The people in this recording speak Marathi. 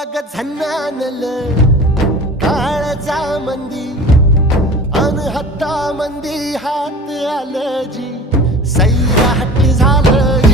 अग झन्नानल काळजा मंदी अनहत्ता मंदी हात आलं जी सैराट झालं